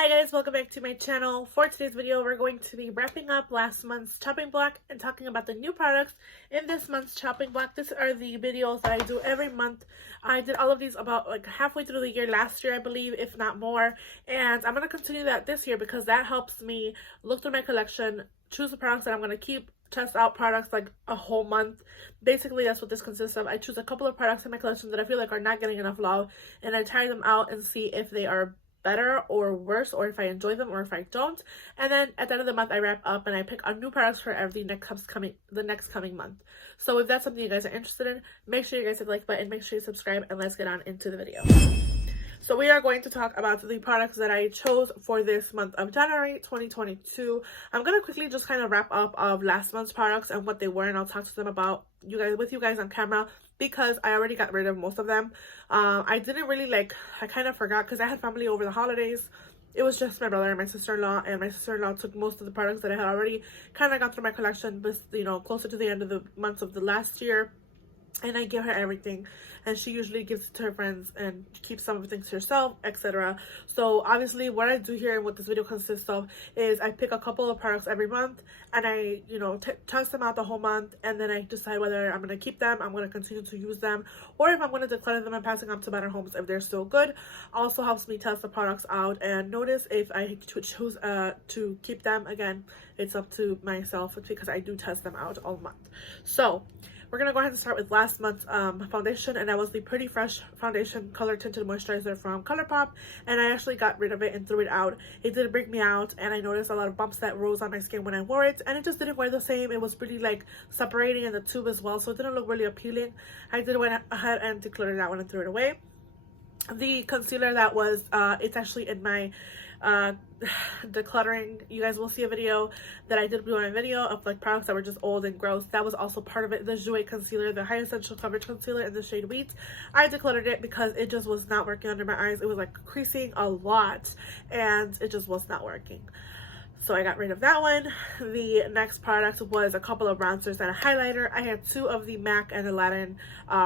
Hi guys, welcome back to my channel. For today's video, we're going to be wrapping up last month's chopping block and talking about the new products in this month's chopping block. These are the videos that I do every month. I did all of these about like halfway through the year last year, I believe, if not more. And I'm going to continue that this year because that helps me look through my collection, choose the products that I'm going to keep, test out products like a whole month. Basically, that's what this consists of. I choose a couple of products in my collection that I feel like are not getting enough love, and I try them out and see if they are better or worse, or if I enjoy them or if I don't. And then at the end of the month, I wrap up and I pick out new products for the next coming month. So if that's something you guys are interested in, make sure you guys hit the like button, make sure you subscribe, and let's get on into the video. So we are going to talk about the products that I chose for this month of January 2022. I'm going to quickly just kind of wrap up of last month's products and what they were, and I'll talk to them about with you guys on camera because I already got rid of most of them. I didn't really I kind of forgot because I had family over the holidays. It was just my brother and my sister-in-law, and my sister-in-law took most of the products that I had already kind of gone through my collection, but closer to the end of the months of the last year. And I give her everything, and she usually gives it to her friends and keeps some of the things to herself, etc. So obviously what I do here and what this video consists of is I pick a couple of products every month, and I test them out the whole month, and then I decide whether I'm going to keep them, I'm going to continue to use them, or if I'm going to declare them and passing them to better homes if they're still good. Also helps me test the products out and notice if I choose to keep them. Again, it's up to myself because I do test them out all month. So we're going to go ahead and start with last month's foundation, and that was the Pretty Fresh Foundation Color Tinted Moisturizer from ColourPop, and I actually got rid of it and threw it out. It did break me out, and I noticed a lot of bumps that rose on my skin when I wore it, and it just didn't wear the same. It was pretty separating in the tube as well, so it didn't look really appealing. I did went ahead and decluttered that one and threw it away. The concealer that was, it's actually in my decluttering. You guys will see a video that I did do on a video of products that were just old and gross. That was also part of it. The Jouer concealer, the high essential coverage concealer in the shade Wheat, I decluttered it because it just was not working under my eyes. It was creasing a lot and it just was not working. So I got rid of that one. The next product was a couple of bronzers and a highlighter. I had two of the MAC and Aladdin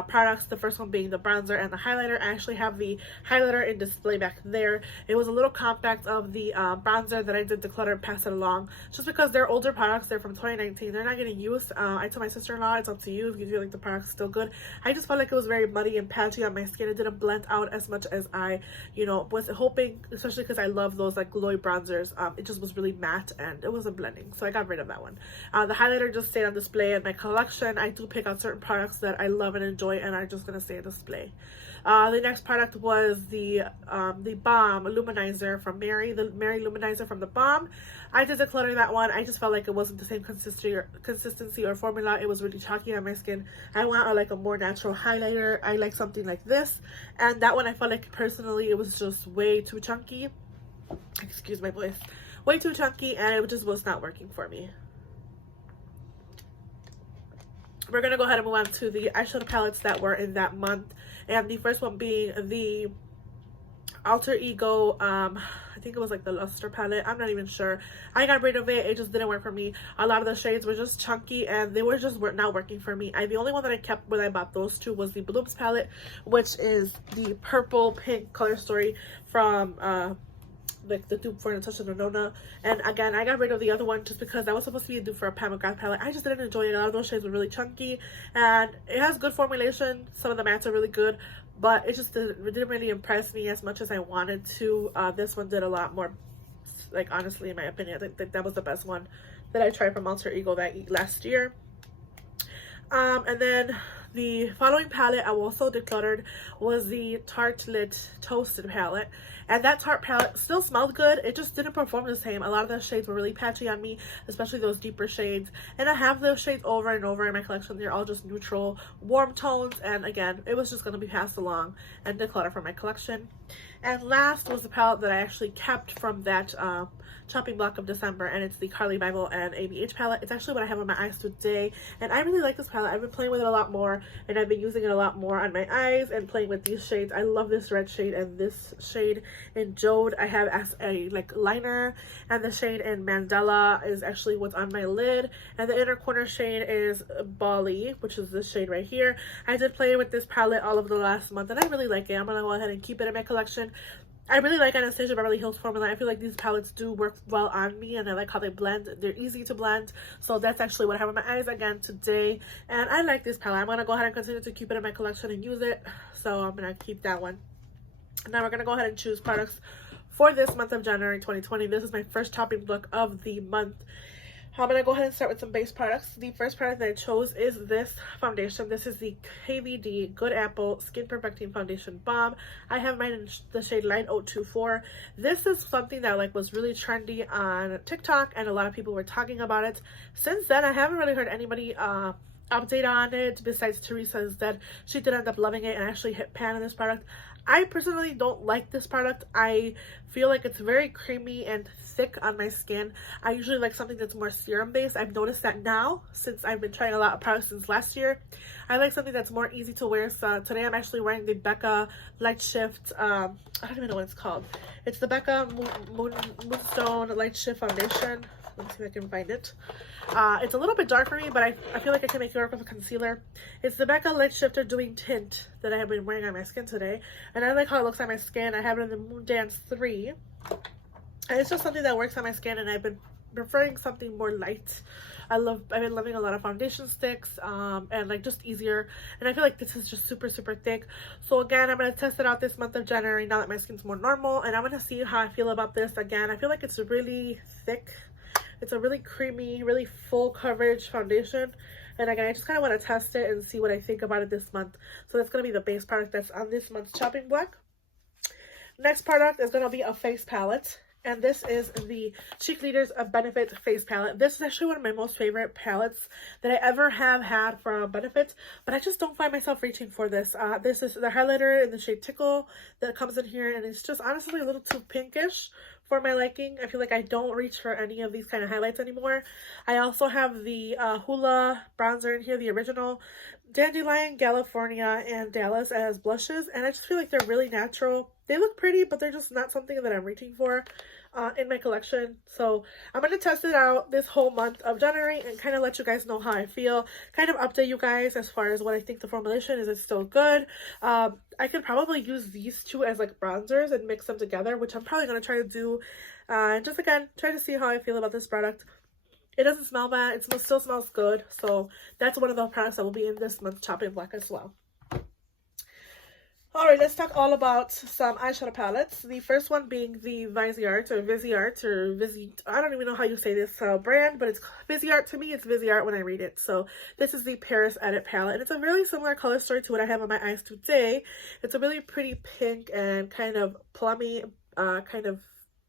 products. The first one being the bronzer and the highlighter. I actually have the highlighter in display back there. It was a little compact of the bronzer that I did declutter and pass it along. Just because they're older products, they're from 2019. They're not getting used. I told my sister-in-law it's up to you if you feel like the product's still good. I just felt like it was very muddy and patchy on my skin. It didn't blend out as much as I, was hoping, especially because I love those glowy bronzers. It just was really matte and it wasn't blending, so I got rid of that one. The highlighter just stayed on display in my collection. I do pick out certain products that I love and enjoy and are just going to stay on display. The next product was the Balm Luminizer from Mary, the Mary Luminizer from the Balm. I did declutter that one. I just felt like it wasn't the same consistency or formula. It was really chalky on my skin. I want a more natural highlighter. I like something like this, and that one I felt like personally it was just way too chunky. Excuse my voice. Way too chunky, and it just was not working for me. We're going to go ahead and move on to the eyeshadow palettes that were in that month, and the first one being the Alter Ego, I think it was the Luster palette. I'm not even sure. I got rid of it. It just didn't work for me. A lot of the shades were just chunky and they were not working for me. The only one that I kept when I bought those two was the Blooms palette, which is the purple pink color story from the dupe for Untitled Chapter. And again, I got rid of the other one just because that was supposed to be a dupe for a Pam McGrath palette. I just didn't enjoy it. A lot of those shades were really chunky, and it has good formulation. Some of the mattes are really good, but it just didn't really impress me as much as I wanted to. This one did a lot more, honestly, in my opinion. I think that was the best one that I tried from Alter Ego that last year. And then the following palette I also decluttered was the Tarte Lit Toasted palette, and that Tarte palette still smelled good. It just didn't perform the same. A lot of those shades were really patchy on me, especially those deeper shades, and I have those shades over and over in my collection. They're all just neutral warm tones, and again, it was just going to be passed along and decluttered from my collection. And last was the palette that I actually kept from that chopping block of December, and it's the Carly Bible and ABH palette. It's actually what I have on my eyes today, and I really like this palette. I've been playing with it a lot more, and I've been using it a lot more on my eyes and playing with these shades. I love this red shade and this shade in Jode I have as a liner, and the shade in Mandela is actually what's on my lid, and the inner corner shade is Bali, which is this shade right here. I did play with this palette all of the last month, and I really like it. I'm gonna go ahead and keep it in my collection. I really like Anastasia Beverly Hills formula. I feel like these palettes do work well on me, and I like how they blend. They're easy to blend. So that's actually what I have on my eyes again today. And I like this palette. I'm going to go ahead and continue to keep it in my collection and use it. So I'm going to keep that one. Now we're going to go ahead and choose products for this month of January 2020. This is my first chopping block of the month. I'm going to go ahead and start with some base products. The first product that I chose is this foundation. This is the KVD Good Apple Skin Perfecting Foundation Balm. I have mine in the shade Light 024. This is something that like was really trendy on TikTok, and a lot of people were talking about it. Since then, I haven't really heard anybody update on it besides Teresa said she did end up loving it and actually hit pan in this product. I personally don't like this product. I feel like it's very creamy and thick on my skin. I usually like something that's more serum based. I've noticed that now since I've been trying a lot of products since last year. I like something that's more easy to wear. So today I'm actually wearing the Becca Light Shift, I don't even know what it's called. It's the Becca Moonstone Light Shift Foundation. Let me see if I can find it. It's a little bit dark for me, but I feel like I can make it work with a concealer. It's the Becca Light Shifter Doing Tint that I have been wearing on my skin today. And I like how it looks on my skin. I have it in the Moon Dance 3. And it's just something that works on my skin, and I've been preferring something more light. I've been loving a lot of foundation sticks and like just easier, and I feel like this is just super thick. So again, I'm going to test it out this month of January now that my skin's more normal, and I'm going to see how I feel about this. Again, I feel like it's really thick. It's a really creamy, really full coverage foundation, and again, I just kind of want to test it and see what I think about it this month. So that's going to be the base product that's on this month's chopping block. Next product is going to be a face palette. And this is the Cheek Leaders of Benefit Face Palette. This is actually one of my most favorite palettes that I ever have had from Benefit, but I just don't find myself reaching for this. This is the highlighter in the shade Tickle that comes in here, and it's just honestly a little too pinkish for my liking. I feel like I don't reach for any of these kind of highlights anymore. I also have the Hoola bronzer in here, the original, Dandelion, California, and Dallas as blushes, and I just feel like they're really natural. They look pretty, but they're just not something that I'm reaching for in my collection. So I'm going to test it out this whole month of January and kind of let you guys know how I feel. Kind of update you guys as far as what I think the formulation is. It's still good. I could probably use these two as like bronzers and mix them together, which I'm probably going to try to do. Just again, try to see how I feel about this product. It doesn't smell bad. It still smells good. So that's one of the products that will be in this month's chopping block as well. Alright, let's talk all about some eyeshadow palettes. The first one being the Viseart or Viseart or I don't even know how you say this brand, but it's Viseart. To me, it's Viseart when I read it. So this is the Paris Edit palette, and it's a really similar color story to what I have on my eyes today. It's a really pretty pink and kind of plummy, kind of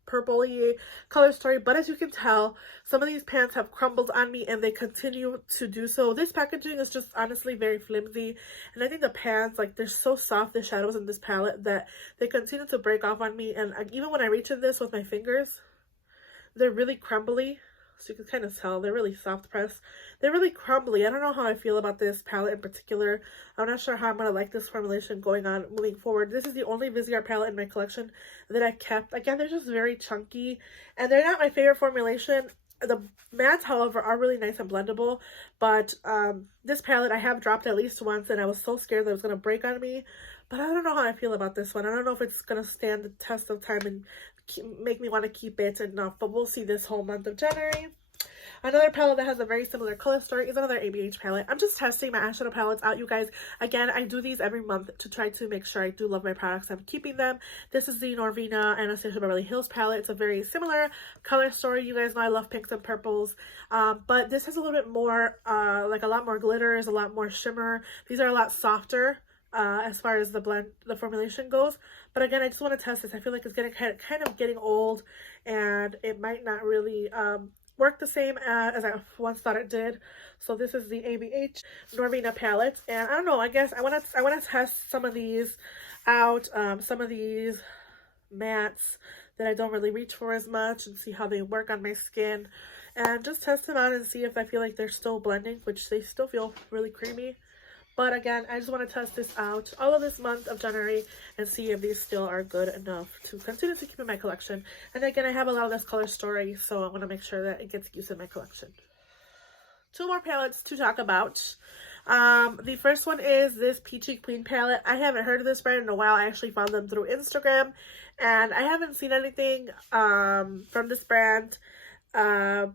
purpley color story, but as you can tell, some of these pans have crumbled on me, and they continue to do so. This packaging is just honestly very flimsy, and I think the pans, like, they're so soft, the shadows in this palette, that they continue to break off on me. And even when I reach in this with my fingers, they're really crumbly. So you can kind of tell they're really soft pressed. They're really crumbly. I don't know how I feel about this palette in particular. I'm not sure how I'm going to like this formulation going on moving forward. This is the only Viseart palette in my collection that I kept. Again, they're just very chunky, and they're not my favorite formulation. The mattes, however, are really nice and blendable, but this palette I have dropped at least once, and I was so scared that it was going to break on me. But I don't know how I feel about this one. I don't know if it's going to stand the test of time and make me want to keep it enough, but we'll see this whole month of January. Another palette that has a very similar color story is another ABH palette. I'm just testing my eyeshadow palettes out, you guys. Again, I do these every month to try to make sure I do love my products. I'm keeping them. This is the Normina Anastasia Beverly Hills palette. It's a very similar color story. You guys know I love pinks and purples, but this has a little bit more, like a lot more glitters, a lot more shimmer. These are a lot softer as far as the formulation goes. But again, I just want to test this. I feel like it's getting kind of getting old, and it might not really work the same as I once thought it did. So this is the ABH Normina palette, and I don't know, I guess I want to test some of these out, some of these mattes that I don't really reach for as much, and see how they work on my skin, and just test them out and see if I feel like they're still blending, which they still feel really creamy. But again, I just want to test this out all of this month of January and see if these still are good enough to continue to keep in my collection. And again, I have a lot of this color story, so I want to make sure that it gets used in my collection. Two more palettes to talk about. The first one is this Peachy Queen palette. I haven't heard of this brand in a while. I actually found them through Instagram, and I haven't seen anything from this brand in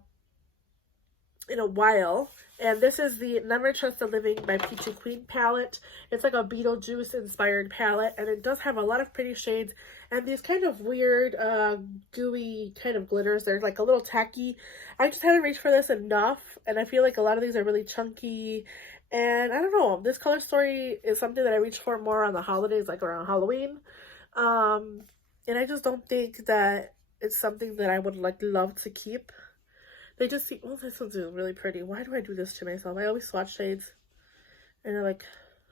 a while. And this is the Never Trust the Living by Peachy Queen palette. It's like a Beetlejuice inspired palette, and it does have a lot of pretty shades and these kind of weird gooey kind of glitters. They're like a little tacky. I just haven't reached for this enough, and I feel like a lot of these are really chunky, and I don't know, this color story is something that I reach for more on the holidays, like around Halloween. And I just don't think that it's something that I would like love to keep. They just see, well, this one's really pretty. Why do I do this to myself? I always swatch shades and they're like,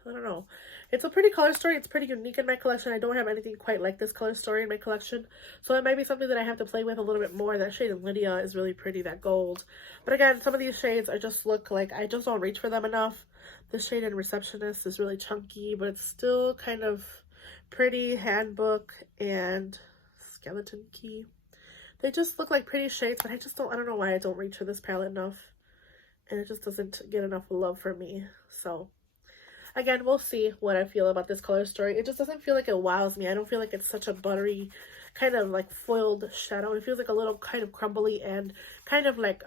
I don't know. It's a pretty color story. It's pretty unique in my collection. I don't have anything quite like this color story in my collection. So it might be something that I have to play with a little bit more. That shade in Lydia is really pretty, that gold. But again, some of these shades I just look like I just don't reach for them enough. This shade in Receptionist is really chunky, but it's still kind of pretty. Handbook and Skeleton Key. They just look like pretty shades, but I don't know why I don't reach for this palette enough. And it just doesn't get enough love for me. So, again, we'll see what I feel about this color story. It just doesn't feel like it wows me. I don't feel like it's such a buttery, kind of like foiled shadow. It feels like a little kind of crumbly and kind of like,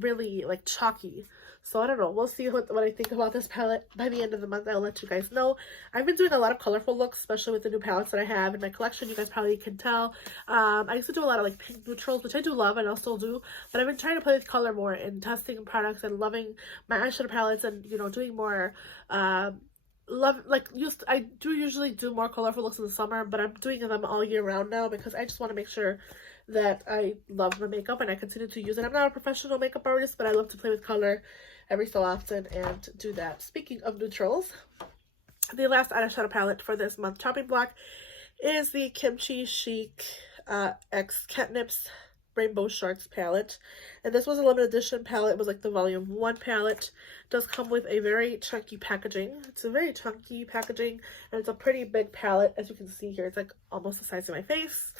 really like chalky. So I don't know, we'll see what I think about this palette. By the end of the month, I'll let you guys know. I've been doing a lot of colorful looks, especially with the new palettes that I have in my collection. You guys probably can tell. I used to do a lot of like pink neutrals, which I do love and I'll still do, but I've been trying to play with color more and testing products and loving my eyeshadow palettes and, you know, doing more I do usually do more colorful looks in the summer, but I'm doing them all year round now because I just want to make sure that I love my makeup and I continue to use it. I'm not a professional makeup artist, but I love to play with color every so often and do that. Speaking of neutrals, the last eyeshadow palette for this month chopping block is the Kimchi Chic X Catnip's Rainbow Sharks palette, and this was a limited edition palette. It was like the volume 1 palette. It does come with a very chunky packaging. It's a very chunky packaging, and it's a pretty big palette. As you can see here, it's like almost the size of my face.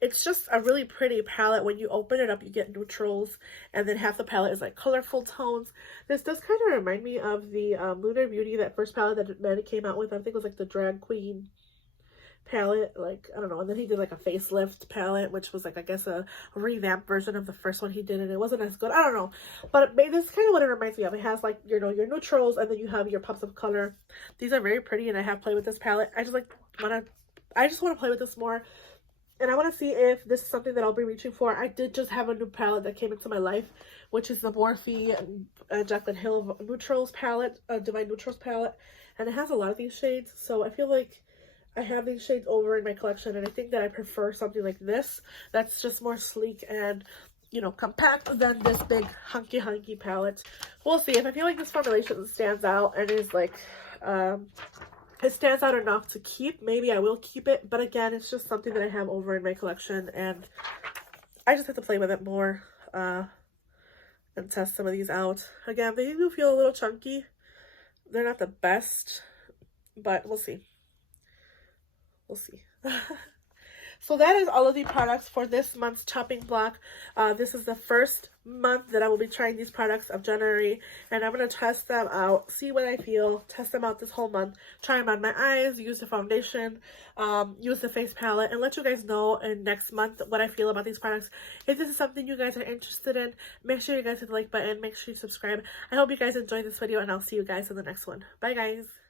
It's just a really pretty palette. When you open it up, you get neutrals, and then half the palette is like colorful tones. This does kind of remind me of the Lunar Beauty, that first palette that Manny came out with. I think it was like the Drag Queen palette, like, I don't know. And then he did like a facelift palette, which was like, I guess, a revamped version of the first one he did, and it wasn't as good. I don't know, but this is kind of what it reminds me of. It has like, you know, your neutrals, and then you have your pops of color. These are very pretty, and I have played with this palette. I just want to play with this more, and I want to see if this is something that I'll be reaching for. I did just have a new palette that came into my life, which is the Morphe Jaclyn Hill Neutrals palette, Divine Neutrals palette, and it has a lot of these shades, so I feel like I have these shades over in my collection, and I think that I prefer something like this that's just more sleek and, you know, compact than this big hunky palette. We'll see. If I feel like this formulation stands out and is like, it stands out enough to keep, maybe I will keep it. But again, it's just something that I have over in my collection, and I just have to play with it more and test some of these out. Again, they do feel a little chunky. They're not the best, but we'll see. We'll see. So that is all of the products for this month's chopping block. This is the first month that I will be trying these products of January, and I'm going to test them out, see what I feel, test them out this whole month, try them on my eyes, use the foundation, use the face palette, and let you guys know in next month what I feel about these products. If this is something you guys are interested in, make sure you guys hit the like button, make sure you subscribe. I hope you guys enjoyed this video, and I'll see you guys in the next one. Bye guys!